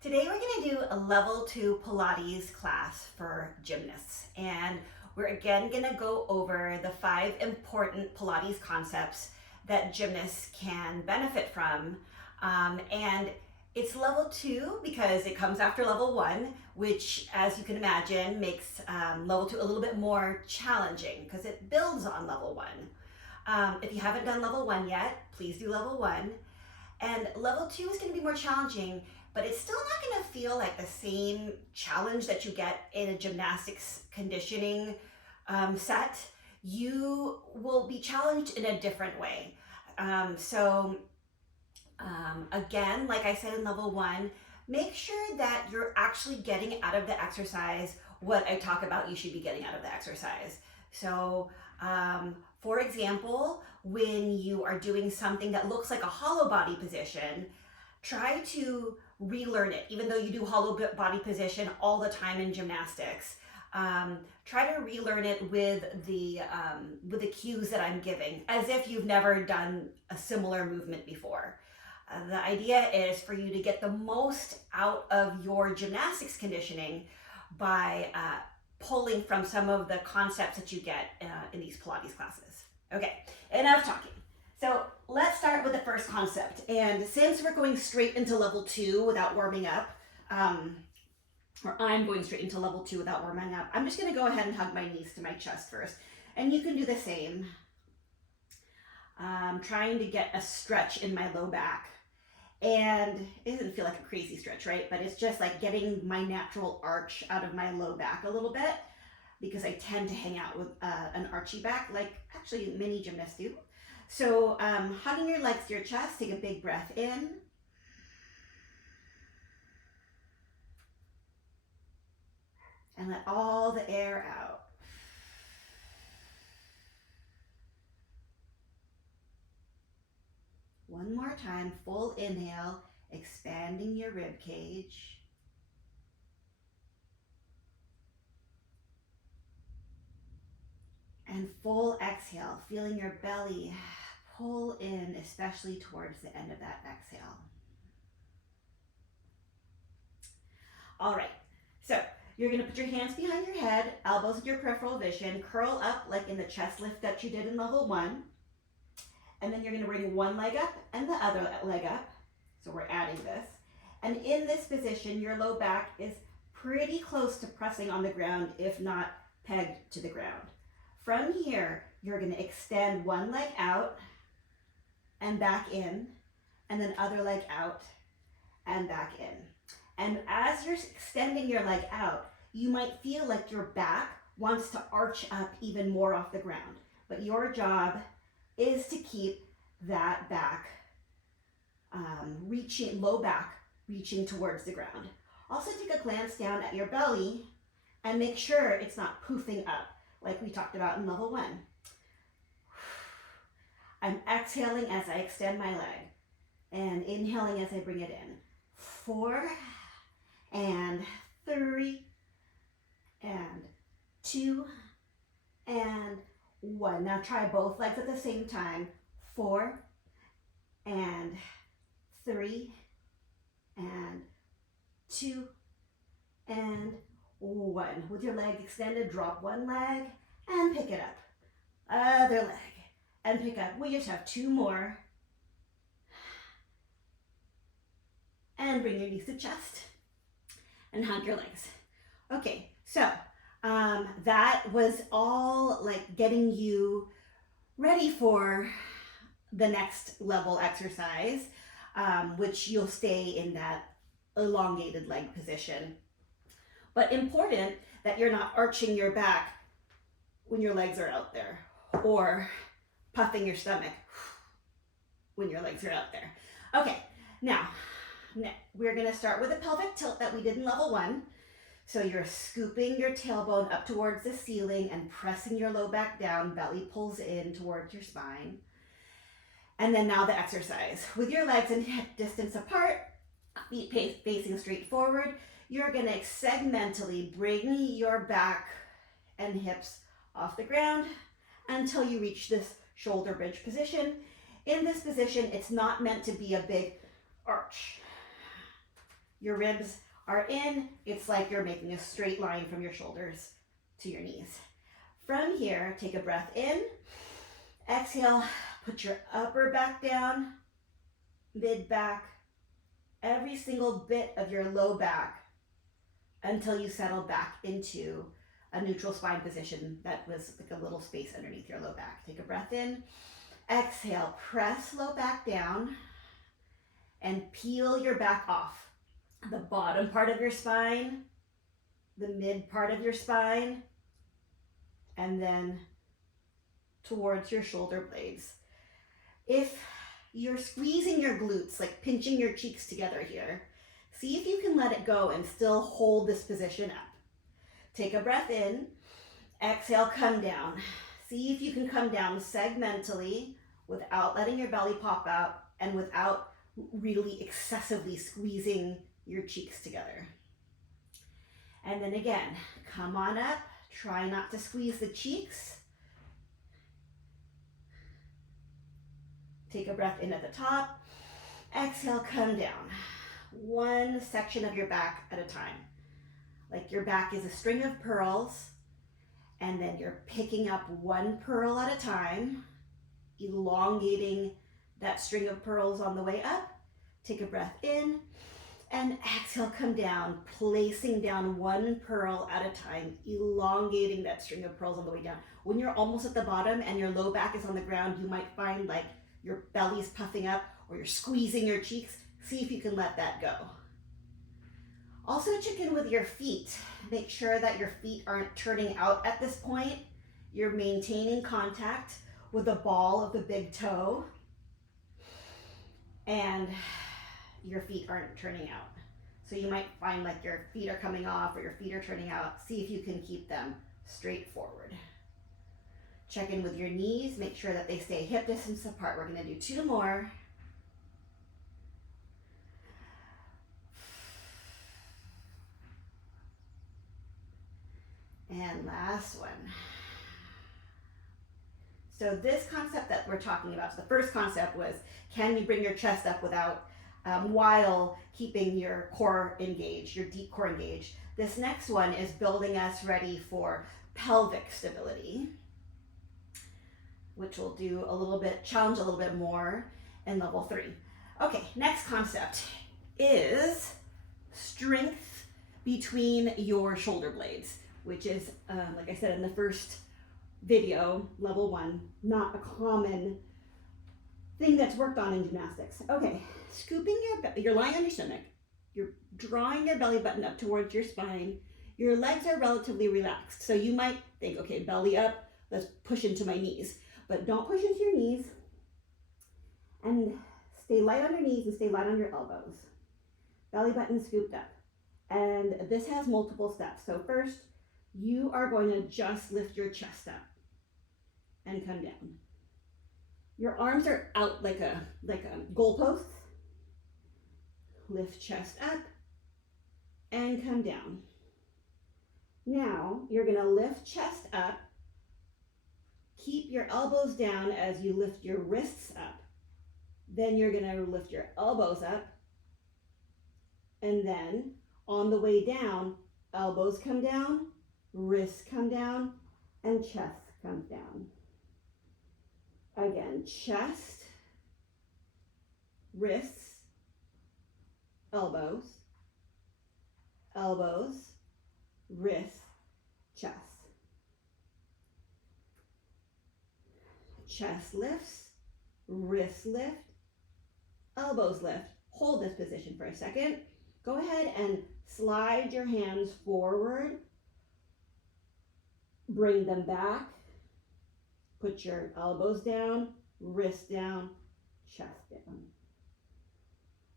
Today we're going to do a level 2 Pilates class for gymnasts, and we're again going to go over the 5 important Pilates concepts that gymnasts can benefit from. And it's level 2 because it comes after level 1, which, as you can imagine, makes level 2 a little bit more challenging because it builds on level 1. If you haven't done level 1 yet, please do level 1. And level 2 is going to be more challenging, but it's still not going to feel like the same challenge that you get in a gymnastics conditioning set. You will be challenged in a different way. Again, like I said in level 1, make sure that you're actually getting out of the exercise what I talk about you should be getting out of the exercise. So, for example, when you are doing something that looks like a hollow body position, try to relearn it. Even though you do hollow body position all the time in gymnastics, try to relearn it with the cues that I'm giving, as if you've never done a similar movement before. The idea is for you to get the most out of your gymnastics conditioning by pulling from some of the concepts that you get in these Pilates classes. Okay, enough talking. So let's start with the first concept. And since we're going straight into level 2 without warming up, or I'm going straight into level 2 without warming up, I'm just going to go ahead and hug my knees to my chest first. And you can do the same. Trying to get a stretch in my low back. And it doesn't feel like a crazy stretch, right? But it's just like getting my natural arch out of my low back a little bit, because I tend to hang out with an archy back, like actually many gymnasts do. So hugging your legs to your chest, take a big breath in. And let all the air out. One more time, full inhale, expanding your rib cage. And full exhale, feeling your belly pull in, especially towards the end of that exhale. All right, so you're gonna put your hands behind your head, elbows in your peripheral vision, curl up like in the chest lift that you did in level 1. And then you're gonna bring one leg up and the other leg up. So we're adding this. And in this position, your low back is pretty close to pressing on the ground, if not pegged to the ground. From here, you're gonna extend one leg out and back in, and then other leg out and back in. And as you're extending your leg out, you might feel like your back wants to arch up even more off the ground. But your job is to keep that back low back reaching towards the ground. Also take a glance down at your belly and make sure it's not poofing up like we talked about in level 1. I'm exhaling as I extend my leg and inhaling as I bring it in. 4 and 3 and 2 and 1. Now try both legs at the same time. 4 and 3 and 2 and 1. With your leg extended, drop one leg and pick it up. Other leg and pick up. We just have 2 more. And bring your knees to chest and hug your legs. Okay, so that was all like getting you ready for the next level exercise, which you'll stay in that elongated leg position. But important that you're not arching your back when your legs are out there, or puffing your stomach when your legs are out there. Okay, now we're gonna start with a pelvic tilt that we did in level 1. So you're scooping your tailbone up towards the ceiling and pressing your low back down, belly pulls in towards your spine. And then now the exercise. With your legs and hip distance apart, feet facing straight forward, you're gonna segmentally bring your back and hips off the ground until you reach this shoulder bridge position. In this position, it's not meant to be a big arch. Your ribs are in. It's like you're making a straight line from your shoulders to your knees. From here, take a breath in. Exhale, put your upper back down, mid back, every single bit of your low back until you settle back into a neutral spine position that was like a little space underneath your low back. Take a breath in. Exhale, press low back down and peel your back off. The bottom part of your spine, the mid part of your spine, and then towards your shoulder blades. If you're squeezing your glutes, like pinching your cheeks together here, see if you can let it go and still hold this position up. Take a breath in, exhale, come down. See if you can come down segmentally without letting your belly pop out and without really excessively squeezing your cheeks together. And then again, come on up. Try not to squeeze the cheeks. Take a breath in at the top. Exhale, come down. One section of your back at a time. Like your back is a string of pearls, and then you're picking up one pearl at a time, elongating that string of pearls on the way up. Take a breath in, and exhale, come down, placing down one pearl at a time, elongating that string of pearls on the way down. When you're almost at the bottom and your low back is on the ground, you might find like your belly's puffing up or you're squeezing your cheeks. See if you can let that go. Also check in with your feet. Make sure that your feet aren't turning out at this point. You're maintaining contact with the ball of the big toe, and your feet aren't turning out. So you might find like your feet are coming off or your feet are turning out. See if you can keep them straight forward. Check in with your knees. Make sure that they stay hip distance apart. We're going to do 2 more. And last one. So this concept that we're talking about, so the first concept was, can you bring your chest up without, while keeping your core engaged, your deep core engaged. This next one is building us ready for pelvic stability, which we'll do a little bit, challenge a little bit more in level 3. Okay, next concept is strength between your shoulder blades, which is, like I said in the first video, level 1, not a common thing that's worked on in gymnastics. Okay, scooping you're lying on your stomach, you're drawing your belly button up towards your spine, your legs are relatively relaxed. So you might think, okay, belly up, let's push into my knees. But don't push into your knees, and stay light on your knees and stay light on your elbows. Belly button scooped up. And this has multiple steps. So first, you are going to just lift your chest up and come down. Your arms are out like a goalpost. Lift chest up and come down. Now you're going to lift chest up. Keep your elbows down as you lift your wrists up. Then you're going to lift your elbows up. And then on the way down, elbows come down, wrists come down, and chest comes down. Again, chest, wrists, elbows, elbows, wrists, chest. Chest lifts, wrists lift, elbows lift. Hold this position for a second. Go ahead and slide your hands forward. Bring them back. Put your elbows down, wrists down, chest down.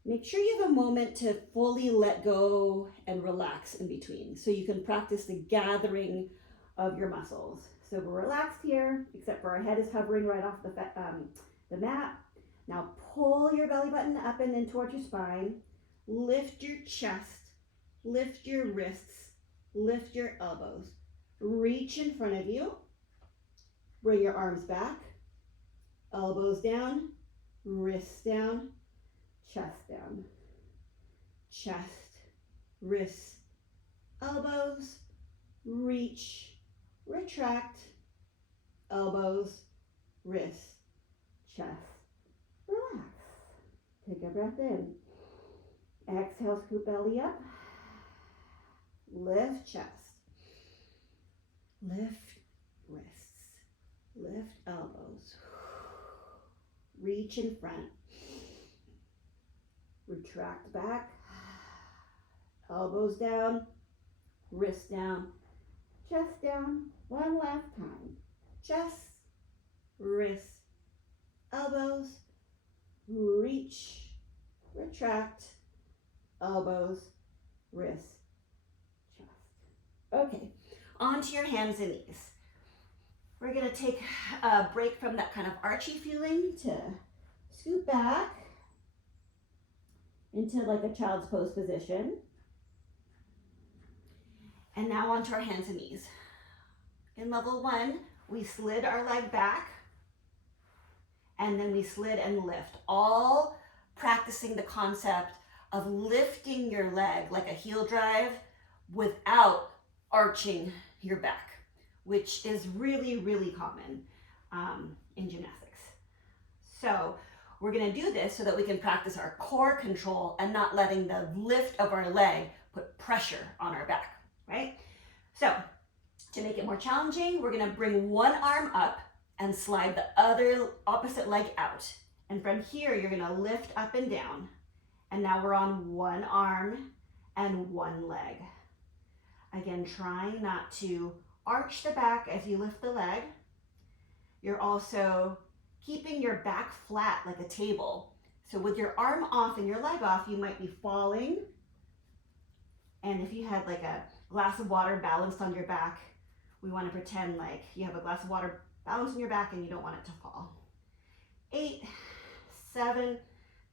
Make sure you have a moment to fully let go and relax in between, so you can practice the gathering of your muscles. So we're relaxed here, except for our head is hovering right off the mat. Now pull your belly button up and in towards your spine. Lift your chest, lift your wrists, lift your elbows. Reach in front of you. Bring your arms back, elbows down, wrists down, chest down, chest, wrists, elbows, reach, retract, elbows, wrists, chest, relax. Take a breath in. Exhale, scoop belly up. Lift chest. Lift wrists. Lift elbows. Reach in front. Retract back. Elbows down. Wrists down. Chest down. One last time. Chest, wrists, elbows, reach, retract, elbows, wrists, chest. Okay, onto your hands and knees. We're gonna take a break from that kind of archy feeling to scoot back into like a child's pose position. And now onto our hands and knees. In level 1, we slid our leg back, and then we slid and lift, all practicing the concept of lifting your leg like a heel drive without arching your back, which is really, really common in gymnastics. So we're gonna do this so that we can practice our core control and not letting the lift of our leg put pressure on our back, right? So to make it more challenging, we're gonna bring one arm up and slide the other opposite leg out. And from here, you're gonna lift up and down. And now we're on one arm and one leg. Again, trying not to arch the back as you lift the leg. You're also keeping your back flat like a table. So with your arm off and your leg off, you might be falling. And if you had like a glass of water balanced on your back, we want to pretend like you have a glass of water balanced on your back and you don't want it to fall. 8, 7,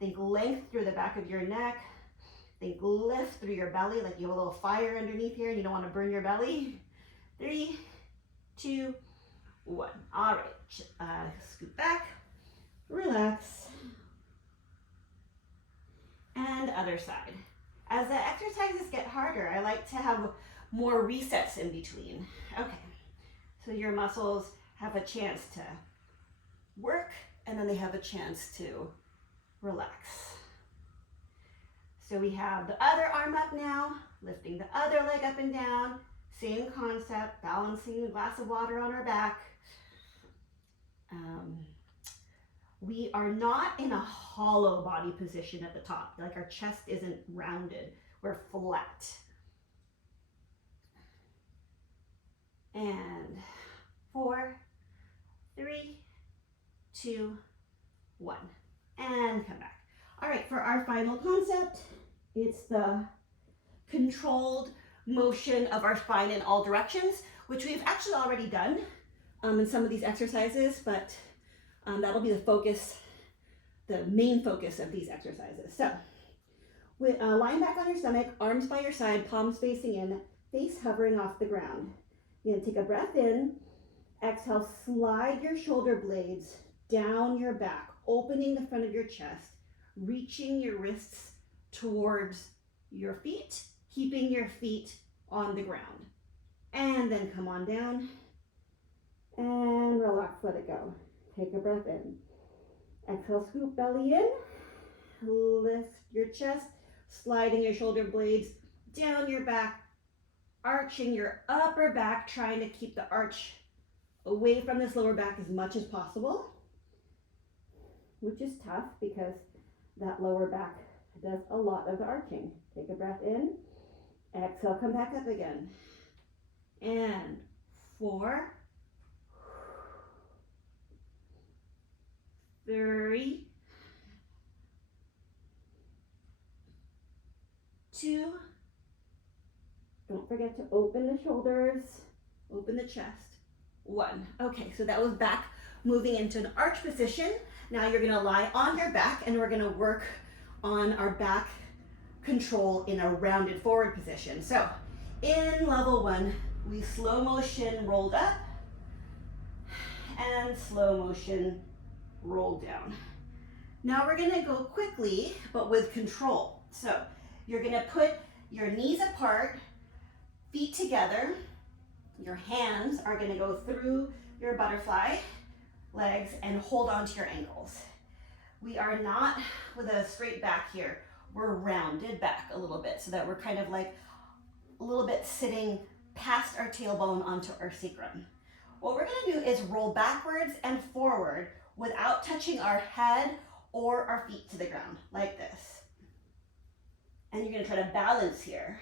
think length through the back of your neck. Think lift through your belly, like you have a little fire underneath here and you don't want to burn your belly. 3, 2, 1. All right, scoot back, relax, and other side. As the exercises get harder, I like to have more resets in between. Okay, so your muscles have a chance to work and then they have a chance to relax. So we have the other arm up now, lifting the other leg up and down, same concept, balancing a glass of water on our back. We are not in a hollow body position at the top, like our chest isn't rounded, we're flat. And 4, 3, 2, 1, and come back. All right, for our final concept, it's the controlled motion of our spine in all directions, which we've actually already done in some of these exercises, but that'll be the focus, the main focus of these exercises. So, with lying back on your stomach, arms by your side, palms facing in, face hovering off the ground. You're gonna take a breath in, exhale, slide your shoulder blades down your back, opening the front of your chest, reaching your wrists towards your feet, keeping your feet on the ground. And then come on down and relax, let it go. Take a breath in. Exhale, scoop belly in, lift your chest, sliding your shoulder blades down your back, arching your upper back, trying to keep the arch away from this lower back as much as possible, which is tough because that lower back does a lot of the arching. Take a breath in, exhale, come back up again. And 4, 3, 2, don't forget to open the shoulders, open the chest, 1. Okay, so that was back moving into an arch position. Now you're gonna lie on your back and we're gonna work on our back control in a rounded forward position. So in level 1, we slow motion rolled up and slow motion rolled down. Now we're gonna go quickly, but with control. So you're gonna put your knees apart, feet together. Your hands are going to go through your butterfly legs and hold on to your ankles. We are not with a straight back here. We're rounded back a little bit so that we're kind of like a little bit sitting past our tailbone onto our sacrum. What we're going to do is roll backwards and forward without touching our head or our feet to the ground, like this. And you're going to try to balance here.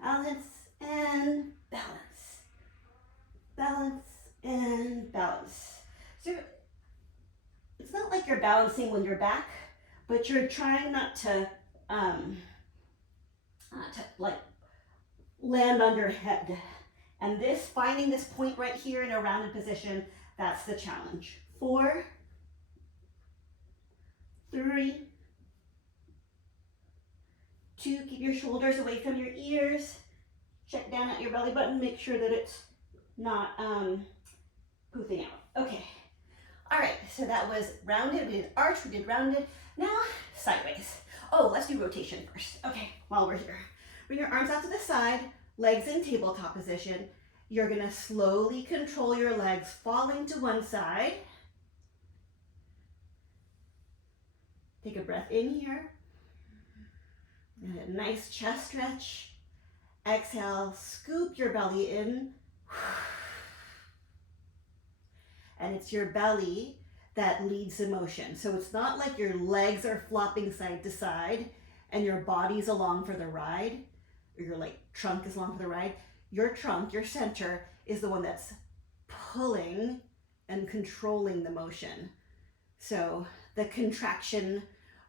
Balance and balance. Balance and balance. So it's not like you're balancing when you're back, but you're trying not to like land on your head. And this, finding this point right here in a rounded position, that's the challenge. 4, 3, 2, keep your shoulders away from your ears. Check down at your belly button, make sure that it's not poofing out. Okay. All right, so that was rounded, we did arch, we did rounded. Now, sideways. Oh, let's do rotation first. Okay, while we're here. Bring your arms out to the side, legs in tabletop position. You're gonna slowly control your legs falling to one side. Take a breath in here. And a nice chest stretch. Exhale, scoop your belly in. And it's your belly that leads the motion. So it's not like your legs are flopping side to side and your body's along for the ride, or your like trunk is along for the ride. Your trunk, your center, is the one that's pulling and controlling the motion. So the contraction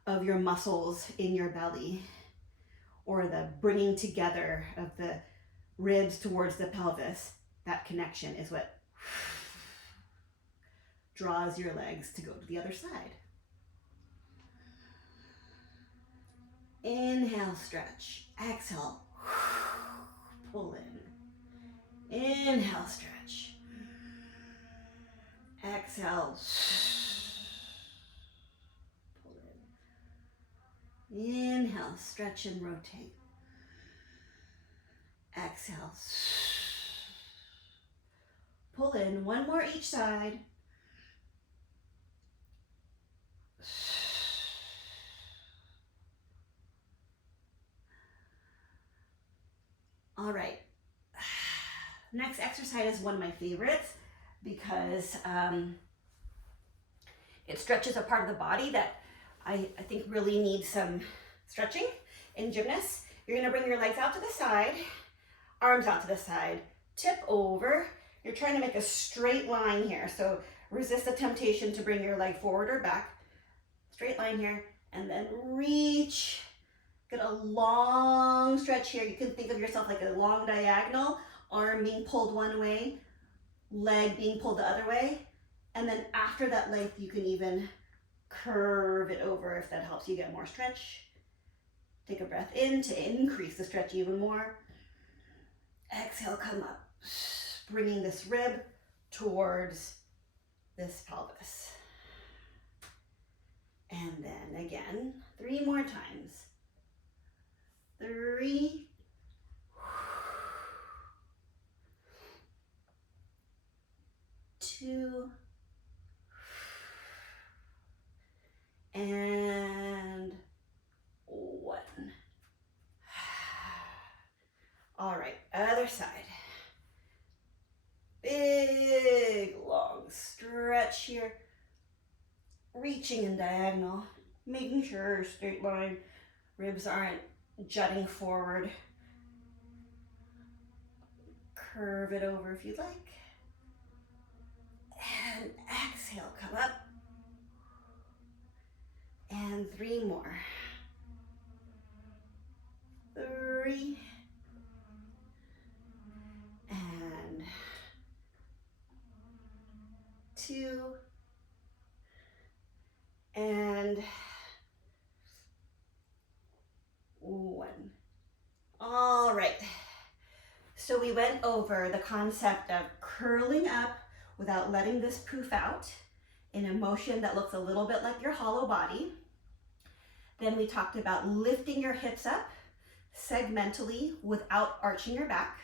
of your muscles in your belly, or the bringing together of the ribs towards the pelvis, that connection is what draws your legs to go to the other side. Inhale, stretch. Exhale, pull in. Inhale, stretch. Exhale, pull in. Inhale, stretch and rotate. Exhale, pull in. One more each side. All right, next exercise is one of my favorites because it stretches a part of the body that I think really needs some stretching in gymnasts. You're gonna bring your legs out to the side, arms out to the side, tip over. You're trying to make a straight line here, so resist the temptation to bring your leg forward or back. Straight line here, and then reach. Get a long stretch here. You can think of yourself like a long diagonal, arm being pulled one way, leg being pulled the other way. And then after that length, you can even curve it over if that helps you get more stretch. Take a breath in to increase the stretch even more. Exhale, come up, bringing this rib towards this pelvis. And then again, 3 more times. 3, 2, and 1. All right, other side. Big, long stretch here. Reaching in diagonal, making sure straight line, ribs aren't jutting forward. Curve it over if you'd like. And exhale, come up. And 3 more. 3. And 2. And 1. All right. So we went over the concept of curling up without letting this poof out in a motion that looks a little bit like your hollow body. Then we talked about lifting your hips up, segmentally without arching your back.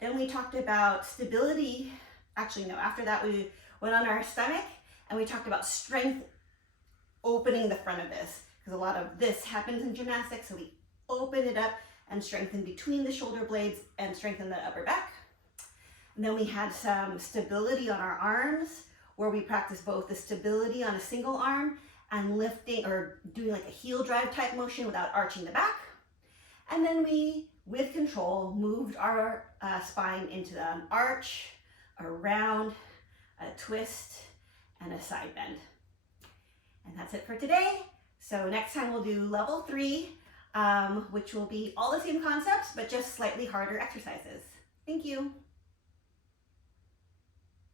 Then we talked about stability. Actually, no, after that we went on our stomach and we talked about strength, opening the front of this, because a lot of this happens in gymnastics. So we open it up and strengthen between the shoulder blades and strengthen the upper back. And then we had some stability on our arms, where we practiced both the stability on a single arm and lifting or doing like a heel drive type motion without arching the back. And then we, with control, moved our spine into an arch, a round, a twist, and a side bend. And that's it for today. So next time we'll do level 3, which will be all the same concepts, but just slightly harder exercises. Thank you.